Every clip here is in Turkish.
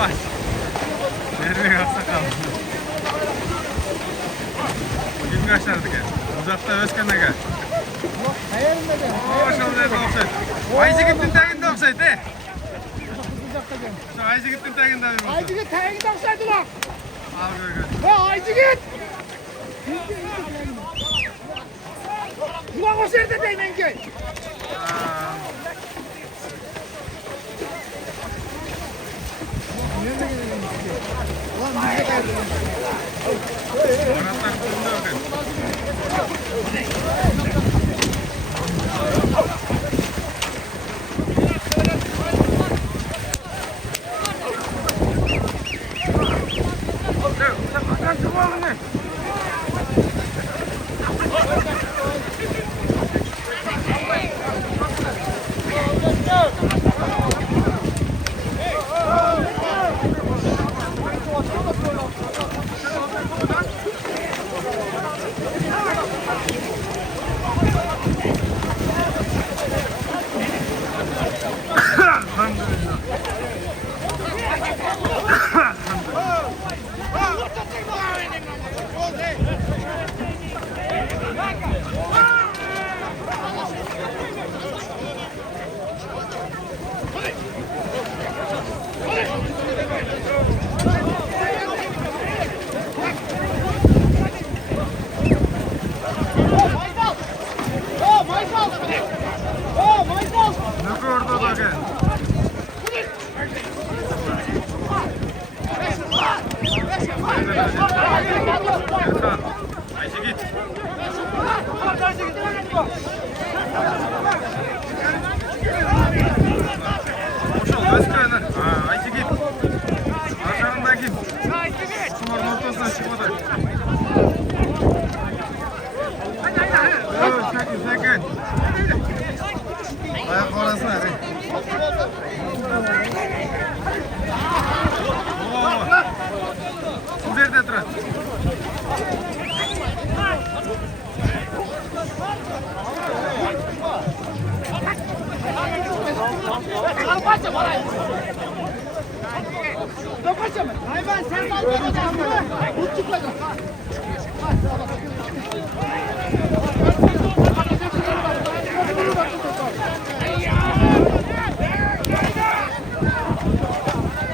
Baş. Nereye aksakal. Kim kaçlardık ya? Uzakta Özkan'a gel. Maşallah nerede olsaydı. Aycı gittin taginde olsaydı de. Aycı gittin taginde mi olsaydı? Aycı git taginde olsaydı lan. Al gör. Aycı git. Ulan o serde değmen gel. Oratlar kutumda bakın. Ne gördü bakın? Erkan, Ayşe git. Boşal, Özkan'a. Ayşe git. Arkadan kim? Sumarın ortasına çıkmadı. Sakın. Ayak orasına. Nerede duran? Hayvan sen dalgacaksın. Uçuklayacaksın.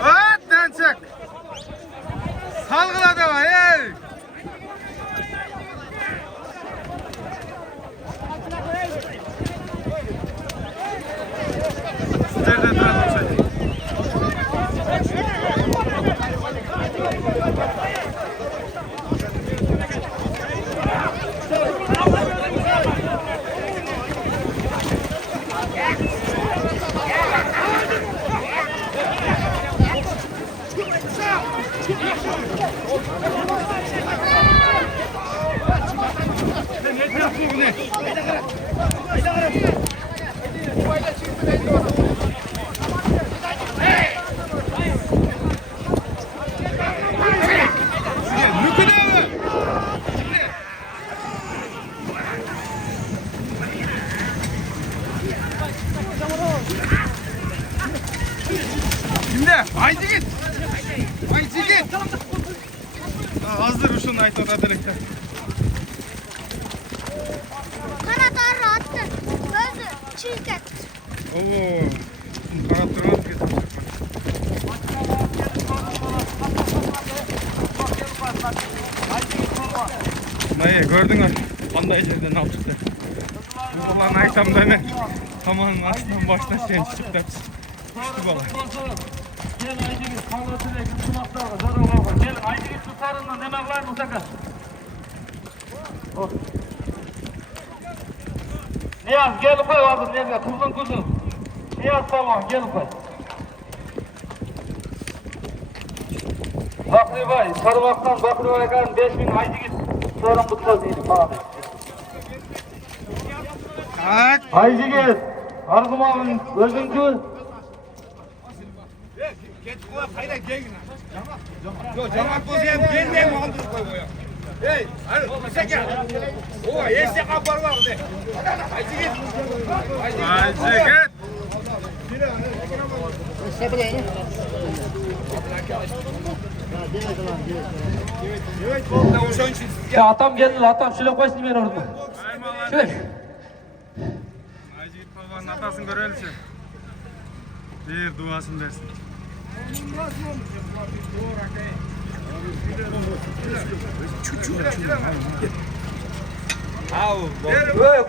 Ötten çık. Salgıla da var. Hey. Nerede duran olsaydı? Şimdi haydi git. Haydi git. Hazır şunu ayet orada direkte. Kanatları attı. Gözü çirket. Oo. Kanatları nasıl getirmiş? Neye gördün mü? Anda ecerden aldık da. Bu balan aytamda hemen tamanın aslından başına şey çıktı. Düştü bala. Gel Aydın'ın kanatıyla tutmakta var. Zor olur. Gel Aydın'ın tutarından demek var mı sakın? Niyaz gel koy oğlum Niyaz. Kuzun. Niyaz tamam gel koy. Bakri Bay, Sarıbak'tan Bakri Bay'a kadar 5000 Aydın'ın sorun tutmaz değil. Aç. Aydın'ın Arzum abinin özünkü. Geç koy kayda gelin. Yok jamak bozayım gelmeyeyim mi aldırıp koy boya. Hey, hadi seke. O yese kapar var ne? Haydi git. Haydi git. O'shaning uchun sizga Atam geldi, atam şöyle koysun beni orada. Şöyle. Ayjigit polvonning otasini ko'raylikchi. Ber duosini bersin.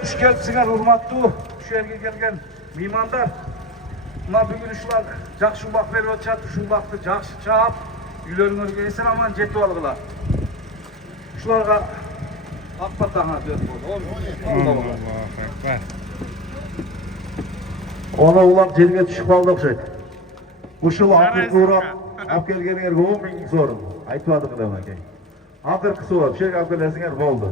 Kuş kelipsiňer hurmatly şu yerge gelgen miýmandar. Muna bugün uşular jakşı şumbak berip atjat, şumbakty jakşı çaap, üýleriňerge esen aman jetip algylar. Uşularga akpataňa döp boldy. Allahu ekber. Ona ular jerge düşüp aldy okşayt. Uşul akyrky urap alып kelgeniňerge 10 000 sorun. Aýtmadyk da ake. Akyrky so'rap, şerge alып kelesiňer boldy.